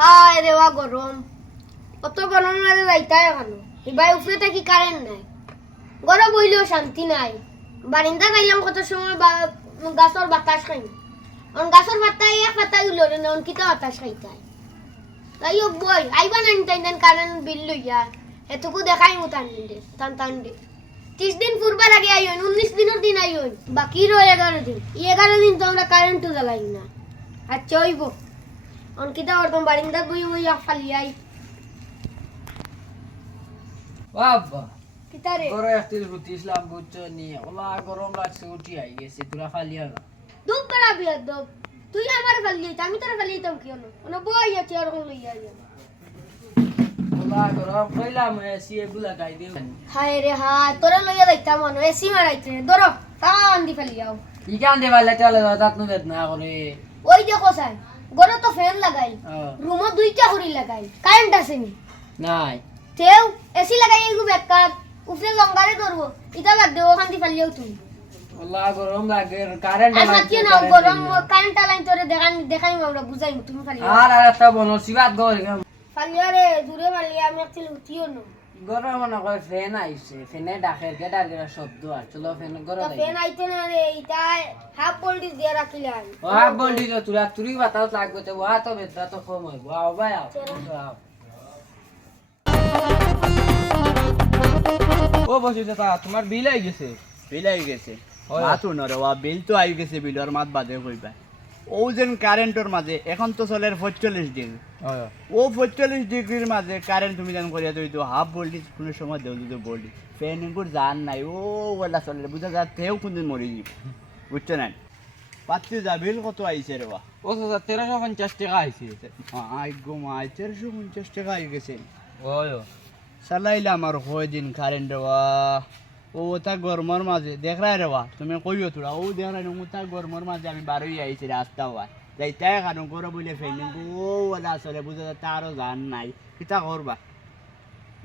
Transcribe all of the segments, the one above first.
হায় রেওয়া গরম, অত গরম লাগে যাইতাই এখানো এবার উপরে থাকি কারেন্ট নাই, গরম বইলেও শান্তি নাই। বারিন্দা খাইলাম কত সময় গাছর বাতাস খাই, গাছর পাতা এক পাতা উলরে না অনকিতা বাতাস খাইতাই। তাই বই আইবা নানি তাই কারেন্ট বিল লইয়া এটুকু দেখাই মু টান দে 30 দিন পূর্বার আগে আইন 19 দিনের দিন আইন বাকি রয়ে 11 দিন। এই 11 দিন তো আমরা কারেন্টও জ্বালাই না। আচ্ছা হইব অনকিতা ওরকম বারিন্দা বই বই ফালিয়াই বাবা কিতারে গরম একটি রুটি ইসলাম বুঝছো নি ওলা গরম লাগছে উঠি আই গেছে তোরা ফালিয়া না দুধ বড়া বিয়া দব তুই আমার ফালিয়ে আমি তোর ফালিয়ে তাম কি হলো ওনা বই আছে ওরকম লইয়া আইয়া ওলা গরম কইলাম এসি এগুলা গাই দিও হায় রে হায় তোরা লইয়া যাইতাম মনে এসি মারাইতে ধরো টান দি ফালিয়াও ইকান দে বালে চলে দাঁত নো বেদনা করে ওই দেখো স্যার গরো তো ফ্যান লাগাই রুমও দুইটা করি লাগাই কারেন্ট আসেনি নাই তেও এসি লাগাই এগু বেকার উপরে লঙ্গারে ধরবো ইটা বাদ দেও শান্তি ফালিয়াও তুমি ওলা গরম লাগে কারেন্ট আর সাথে না গরম কারেন্ট লাইন তোরে দেখাই আমরা বুঝাই তুমি ফালিয়া আর একটা বনসি বাত গরে ফালিয়া রে দূরে ফালিয়া আমি একটু উঠিও না গরম না কয় ফ্যান আইছে ফ্যানে ডাকের গেটার গেটার শব্দ আর চলো ফ্যান গরম তো ফ্যান আইতে না রে ইটা হাফ ভোল্টেজ দিয়ে রাখিলাম ওয়া বলদি তো তুরা তুরি বাতাও লাগবে তো ওয়া তো বেদনা তো কম হইব আও ভাই আও ও বসে তা তোমার বিল আই গেছে বিল আই গেছে মাথু নরে ওয়া বিল তো আই গেছে বিলর মাত বাদে কইবা ও যেন কারেন্টর মাঝে এখন তো চলে 45 ডিগ্রি ও 45 ডিগ্রির মাঝে কারেন্ট তুমি জান করিয়া তুই তো হাফ ভোল্টেজ কোনো সময় দেও দিতে ভোল্টেজ ফ্যান এগুর জান নাই ও ওলা চলে বুঝা যা তেও কোনদিন মরি যাব বুঝছ না পাচ্ছি যা বিল কত আইছে রে বা ও চাচা 1350 টাকা আইছে আই গো মা 1350 টাকা আই গেছে ওই চালাইলাম আর কয় দিন কারেন্ট দেওয়া ও তা গরমের মাঝে দেখ রা রে বা তুমি কইও তোরা ও দেখ রা ও তা গরমের মাঝে আমি বারোই আইছি রাস্তা হওয়া যাইতে কারণ করে বলে ফেলিং ও ওলা আসলে বুঝা তারও জান নাই কিতা করবা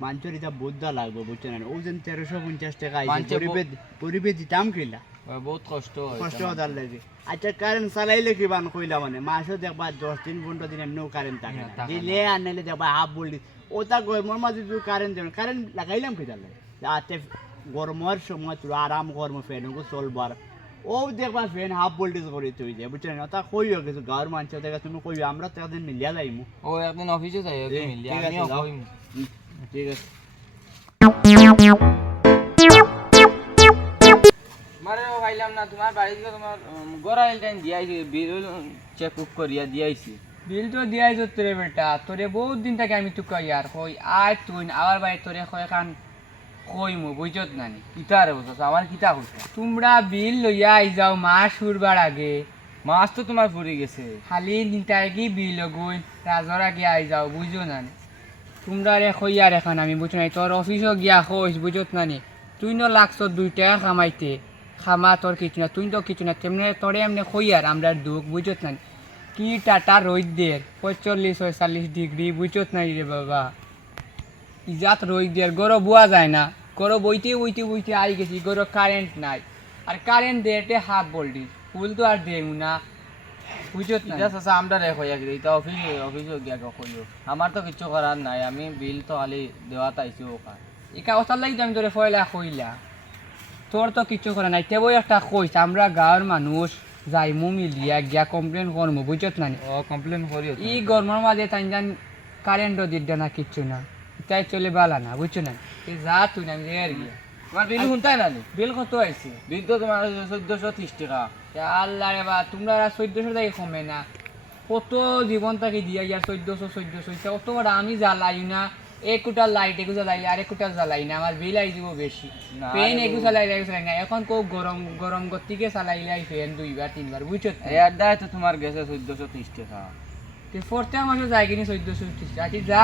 মানুষের এটা বুদ্ধা লাগবে বুঝছো না ও যেন 1350 টাকা আইছে পরিবে দিতাম কিলা বহুত কষ্ট কষ্ট হতার লাগে আচ্ছা কারেন্ট চালাইলে কি বান কইলা মানে মাসও দেখবা 10 দিন 15 দিন এমনিও কারেন্ট থাকে না দিলে আনলে দেখবা হাফ বললি ওটা গরমের মাঝে তুই কারেন্ট লাগাইলাম কি তাহলে যাতে গরমের সময় তুই আরাম গরম ফ্যানকে চলবার ও দেখবা ফ্যান হাফ ভোল্টেজ করে তুই যায় বুঝছেন ওটা কইও কিছু গাঁর মানুষ দেখা তুমি কইও আমরা তো একদিন মিলিয়া যাইমু ও একদিন অফিসে যাই মিলিয়া ঠিক আছে আমিও যাও। কইম ঠিক আছে মারে খাইলাম না তোমার বাড়ি থেকে তোমার গরাইল টাইম দিয়াইছি বিল চেক উপ করিয়া দিয়াইছি বিল তো দিয়াইছো তোরে বেটা তোরে বহুত দিন থেকে আমি তো কই আর কই আয় তুই আবার বাড়ি তোরে কয় কান কইমু বুঝত নানি কিতারে বুঝছ আমার কিতা কইছ তোমরা বিল লইয়া আই যাও মাস উড়বার আগে মাস তো তোমার ফুরি গেছে খালি নিতাই কি বিল গই রাজর আগে আই যাও বুঝো নানি তোমরা রে কই আর এখন আমি বুঝ নাই তোর অফিসও গিয়া কইস বুঝত নানি তুই ন লাগছ 2 টাকা কামাইতে খামা তোর কিছু না তুই তো কিছু না তেমনি তোরে এমনি কই আর আমরা দুঃখ বুঝত নানি কি টাটা রোদের 45-46 ডিগ্রি বুঝত নাই রে বাবা ইজাত রোদের গরো বুয়া যায় না গরো বইতে আই গেছি গরো কারেন্ট নাই আর কারেন্ট দেতে হাফ ভোল্টেজ ফুল তো আর দেউ না বুঝত না চাচা আমরা রে কইয়া গেলি এটা অফিসে গিয়া কইও আমার তো কিছু করার নাই আমি বিল তো খালি দেওয়া তাইছি ওকা একা অসার লাগি আমি তোরে ফয়লা কইলা তোর তো কিছু করে নাই তেবই একটা কইস আমরা গাঁৱৰ মানুষ যাইমু মিলিয়া গিয়া কমপ্লেন করমু বুঝত না ও কমপ্লেন করিও ই গরমের মাঝে তাই জান কারেন্টও দিতে না কিচ্ছু না তাই চলে বালা না বুঝছো না এই যা তুই আমি এর গিয়া তোমার বিল শুনতাই না বিল কত আইছে বিল তো তোমার 1430 টাকা আল্লাহ রে বা তোমরা 1400 টাকা কমে না কত জীবন তাকে দিয়া ইয়ার 1400 অত বড় আমি জ্বালাই না এক কুটা লাইট এগু জ্বালাই আর এক কুটা জ্বালাই না আমার বিল আই দিব বেশি ফ্যান এগু জ্বালাই না এখন কো গরম গতিকে চালাইলে আই ফ্যান 2বার 3বার বুঝছো এর দায় তো তোমার গেছে 1430 টাকা তে ফোরতে মাসে যায় কিনি 1430 টাকা যা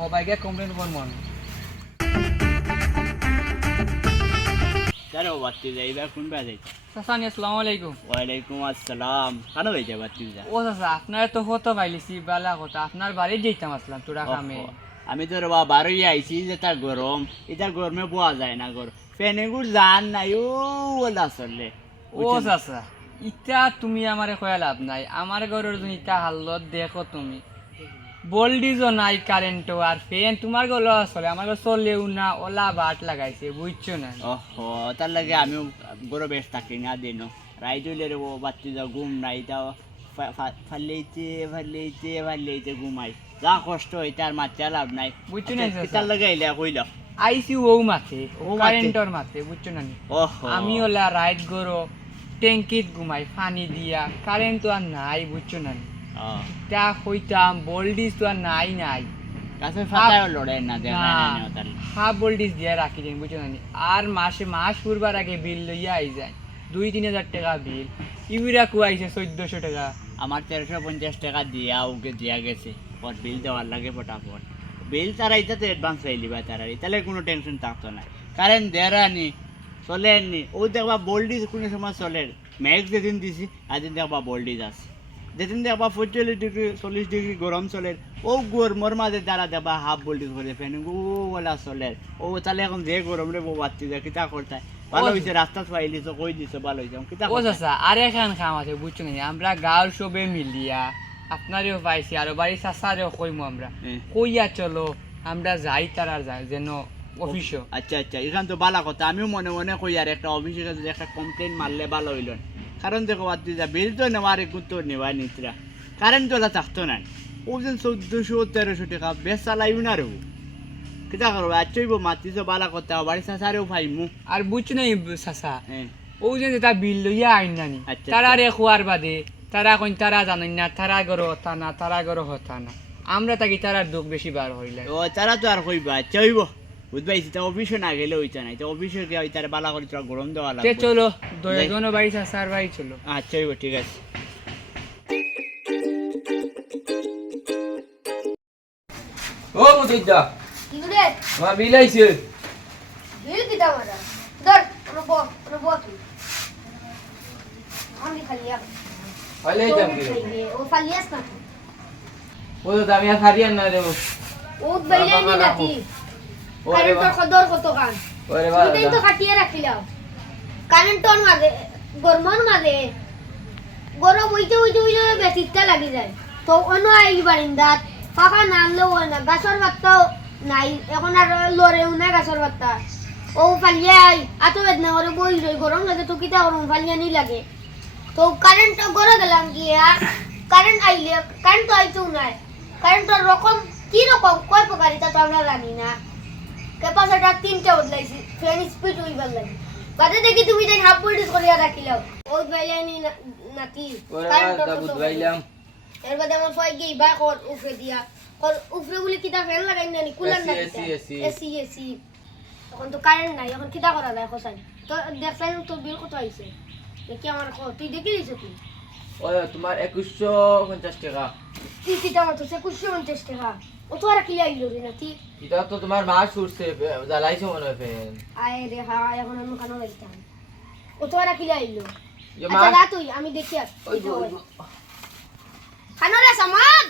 মোবাইলে কমপ্লেন করব কেন বাচ্চা যাইবা কোন বা যাইতা চাচা আসসালামু আলাইকুম ওয়ালাইকুম আসসালাম কেন যাইতা বাচ্চা ও চাচা আপনার তো ফটো পাইলিছি বালা কথা আপনার বাড়ি যেতাম আসলাম তোরা কামে আমি তো রবা বারোই আইছি যে তার গরম এটা গরমে বোয়া যায় না গরম ফ্যানে গুড় জান নাই ও ওলা চলে ও চাচা ইটা তুমি আমারে কয়া লাভ নাই, আমার ঘরের জন্য ইটা হালত দেখো তুমি, ভোল্টেজও নাই, কারেন্টও আর ফ্যান তোমার ঘর চলে, আমার ঘর চলেও না, ওলা বাট লাগাইছে বুঝছো না। ওহো, তার লাগে আমিও গরো বেশ থাকি না দিন রাইট হইলে রে বাচ্চা যাও ঘুম নাই, তাও ফাল্লেইতে ঘুমাই, যা কষ্ট হইতে আর মাত্রা লাভ নাই, বুঝছো না চাচা? তার লাগে আইলে কইল আইসি ও মাথে, ও মাথে। কারেন্টর মাথে বুঝছো না। ওহো, আমি ওলা রাইট গরো ট্যাঙ্কিত ঘুমাই পানি দিয়া, কারেন্ট তো আর নাই বুঝছো না। তা কইতাম ভোল্টেজ তো আর নাই, কাছে ফাটায় লড়াই না দেখা না। না তার হাফ ভোল্টেজ দিয়ে রাখি দিন বুঝছো না। আর মাস পুরবার আগে বিল লইয়া আই যায় 2-3 হাজার টাকা বিল, ইউরা কুয়াইছে 1400 টাকা। আমার 1350 টাকা দিয়া ওকে দিয়া গেছে, পর বিল দেওয়ার লাগে ফটাফট, বিল তারা ইটাতে অ্যাডভান্স চাইলি বা তারা তাহলে কোনো টেনশন থাকতো না, কারেন্ট দেরানি চলেননি, ও দেখবা ভোল্টেজ কোনো সময় চলে, ম্যাক্স যেদিন দিছি আদিন দেখবা ভোল্টেজ আছে, যেদিন দেখবা 45 ডিগ্রি 40 ডিগ্রি গরম চলে, ও গরমর মাঝে দ্বারা দেখবা হাফ ভোল্টেজ করে ফেন ও ওলা চলে, ও তাহলে এখন যে গরম রে বউ বাড়তি যায় কিতা করতে, ভালো হয়েছে রাস্তা পাইলি তো কই দিছো ভালো হয়েছে কিতা ও চাচা আর এখান খাম আছে বুঝছো না, আমরা গাঁর সবে মিলিয়া আপনারেও পাইছি আর বাড়ি চাচারেও কইমু আমরা, কইয়া চলো আমরা যাই তার আর যাই যেন অফিসও। আচ্ছা আচ্ছা, এখান তো ভালো কথা, আমিও মনে মনে কই আর একটা অফিসে কাছে একটা কমপ্লেন মারলে ভালো হইল, কারণ দেখো বাদ দিয়ে বিল তো নেওয়ার একটু তো নেওয়া নিতরা, কারেন্ট তোলা থাকতো না, ও যেন 1400-1300 টাকা বেশ চালাইও না রে, কিতা করবো আচ্ছইব মাতিছো ভালো কথা, বাড়ি চাচারেও পাইমু। আর বুঝছো না চাচা, হ্যাঁ ও যে তার বিল লইয়া আইন নানি, আচ্ছা, তারা রে খোয়ার বাদে তারা কইন তারা জানেন না, তারা গরো হতা না, তারা গরো হতা না, আমরা তাকে তারার দুঃখ বেশি বার হইলে। ও তারা তো আর কইবা আচ্ছা হইব বুঝবাইছি, তা অফিসে না গেলে হইতা নাই, তো অফিসে গিয়ে ওই তারা বালা করে তোরা গরম দেওয়া তে লাগবে। চলো দোনো বাড়ি চাচার বাড়ি চলো। আচ্ছা হইব ঠিক আছে। ও মুদিদা কি রে মা বিল আইছে, বিল কিটা মারা ধর কোনো বল তুই আমি খালি আ হলে যাম কি ও ফালিয়াস না ও তো আমি আর হারিয়ান না দেব। ও বাইলে নি নাতি ওরে কারেন্ট বাবা, খদর কত গান ওরে বাবা, তুই তো কাটিয়ে রাখিলাম কারেন্টর মাঝে গরমর মাঝে গরম হইতে বেশিটা লাগি যায়, তো অন্য আই বারিন্দাত পাকা নামলেও হয় না, গাছর পাত্তাও নাই এখন আর লড়েও না গাছর পাত্তা, ও ফালিয়ে আই আতো বেদনা করে বই রই গরম লাগে তো কিতা গরম ফালিয়ে নি লাগে, তো কারেন্ট গড়ে গেলাম গিয়া কারেন্ট আইলে কারেন্ট তো আইতেও নাই, কারেন্টের রকম কি রকম কয় প্রকারিতা তো আমরা জানি না, ক্যাপাসিটার 3টা বদলাইছি, ফ্যান স্পিড হইবার লাগে, বাদে দেখি তুমি তাই হাফ ভোল্টেজ করিয়া রাখিলাও, ওই বাইলে নি নাতি ওরে কারেন্ট বাবা, বুঝ পাইলাম। এর বাদে আমার ফয় গই বা কর উফরে দিয়া কর উফরে বলি কিটা ফ্যান লাগাই না নি কুলার না এসি এখন তো কারেন্ট নাই, এখন কিটা করা যায় খসাই তো দেখছাই তো বিল কত আইছে দেখি আমার তুই দেখি দিছ তুই ও তোমার 2150 টাকা, তুই কিটা মতো সে 250 টাকা ও তো আর কি আইলো রে নাতি, এটা তো তোমার মাস উঠছে জ্বালাইছো মনে হয় ফেন। আয় রে হ্যাঁ এখন আমি কানো লাইতাম ও তো আর কি আইলো, যে আচ্ছা মাস না তুই আমি দেখি আর ওই যে, ওই যে। কানো রে সামান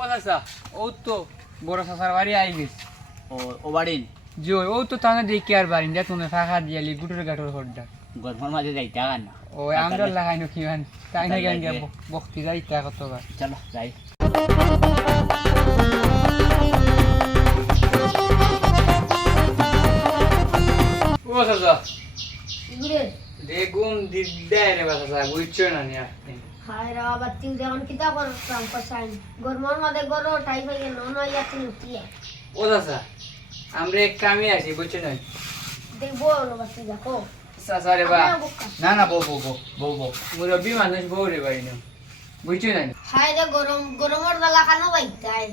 ও চাচা ও তো বড় চাচার বাড়ি আই গেছে, ও বাড়ি যে ও তো তাহলে দেখি আর বারিন্দা তুমি ফাঁকা দিয়ালি গুটুর গাটুর হড্ডা, গরমের মাঝে যাইতে গান না, ও আমরা লাগাইনো কিমান তাই না গান গিয়া বক্তি যাই তা কতবার। চলো যাই। ও চাচা ঘুরে দেখুন দিদাই রে চাচা বুঝছো না নি আপনি, হায় রে বাবা তুই যখন কিতা করতাম কসাইন গরমর মাঝে গরো টাই হয়ে গেল না ইয়া তুই কি ও চাচা আমরা এক কামে আছি বুঝছো না। দেখবো না বাতি দেখো চাচা রে বা না না বউ বউ বউ বউ মুরব্বী মানুষ বউ রে বাড়ি না বুঝছো না। হায় রে গরমর জ্বালা খানো বাইতাই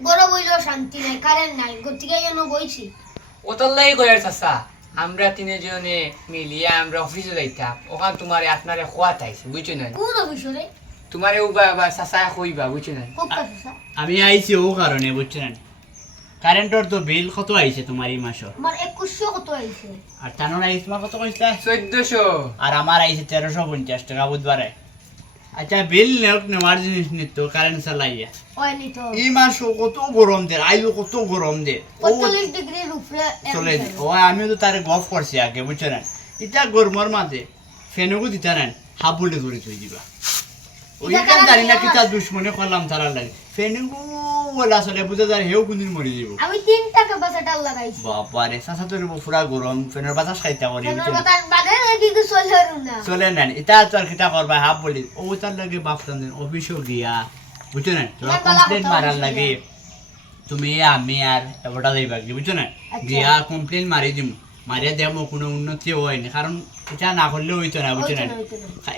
গরম হইলেও শান্তি নাই কারেন্ট নাই গতিকে যেন বইছি ও তো লাই কয়ার চাচা আমরা তিনজনে মিলিয়ে আমরা অফিসে যাইতাম, ওখান তোমারে আপনারে খোয়া তাইছে বুঝছো না, কোন অফিসরে তোমারে উবা বা চাচা কইবা বুঝছো না। খুব কথা আমি আইছি ও কারণে বুঝছেন, কারেন্টর তো বিল কত আইছে তোমার এই মাসের, আমার 2100 কত আইছে আর তানোর আইছে তোমার কত কইছে, 1400 আর আমার আইছে 1350 টাকা বুধবারে। আচ্ছা বিল নেওয়ার জিনিস নিত কারেন্ট চালাইয়া ওই নি তো এই মাস কত গরম দে আইলো কত গরম দে ও 45 ডিগ্রির উপরে চলে ও আমিও তো তারে গফ করছি আগে বুঝছো না এটা গরমের মাঝে ফেনগু দিতা না হাবুলে ধরে থই দিবা ওই এটা কারণ জানি না কারণ কিতা দুশ্মনে করলাম তারা লাগে ফেনগু বলা চলে বুঝা যায় হেও কোনদিন মরে যাব আমি 3টা ক্যাপাসিটর লাগাইছি বাবা রে সাসা তোর পুরা গরম ফেনের বাতাস খাইতে পারি কেন কথা বাদে কি চলে না চলে না এটা তো আর কিতা করবা হাফ বলি ও তার লাগে বাপতাম দেন অফিসও গিয়া বুঝছো না তোরা না, গলা কমপ্লেন কথা মারার অফিসে লাগে তুমি আমি আর এবারটা যাইবা কি বুঝছো না আচ্ছা। গিয়া কমপ্লেন মারি দিম মারিয়া দেবো কোনো উন্নতি হয় না কারণ এটা না করলে হইতো না বুঝছো না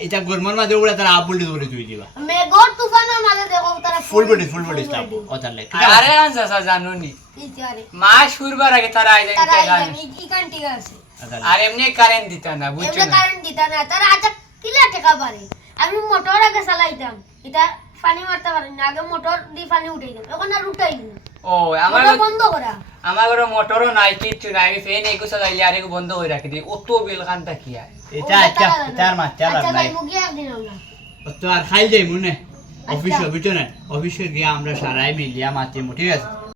এটা গরমের মাঝে ওরা তারা হাফ বলি ধরে তুই দিবা মেঘর তুফানের মাঝে দেখো তারা ফুল বডি স্টাফ ও তার লাগে আরে আনসা জানো নি ইতিহারে মাস শুরবার আগে তারা আইলেন তারা টাকা এই ইকান ঠিক আছে আর এমনি কারেন্ট দিতা না বুঝছো এমনি না কারেন্ট দিতা না তারা আচ্ছা কিলা টাকা পারে আমি মোটর আগে চালাইতাম এটা পানি মারতে পারি না আগে মোটর দিয়ে পানি উঠাই দিতাম এখন আর উঠাই না ও আমার মোটর বন্ধ করা আমার ঘরে মোটরও নাই কিচ্ছু নাই আমি ফ্যান এগু চালাইলে আর এগু বন্ধ করে রাখি দিই অত বিল খানটা কি আর এটা আচ্ছা এটার মা চালার আচ্ছা নাই ভাই মুগি একদিন আমরা তো আর খাই যাই মনে অফিসে বুঝছো না অফিসে গিয়া আমরা সারাই মিলিয়া মাতি ঠিক আছে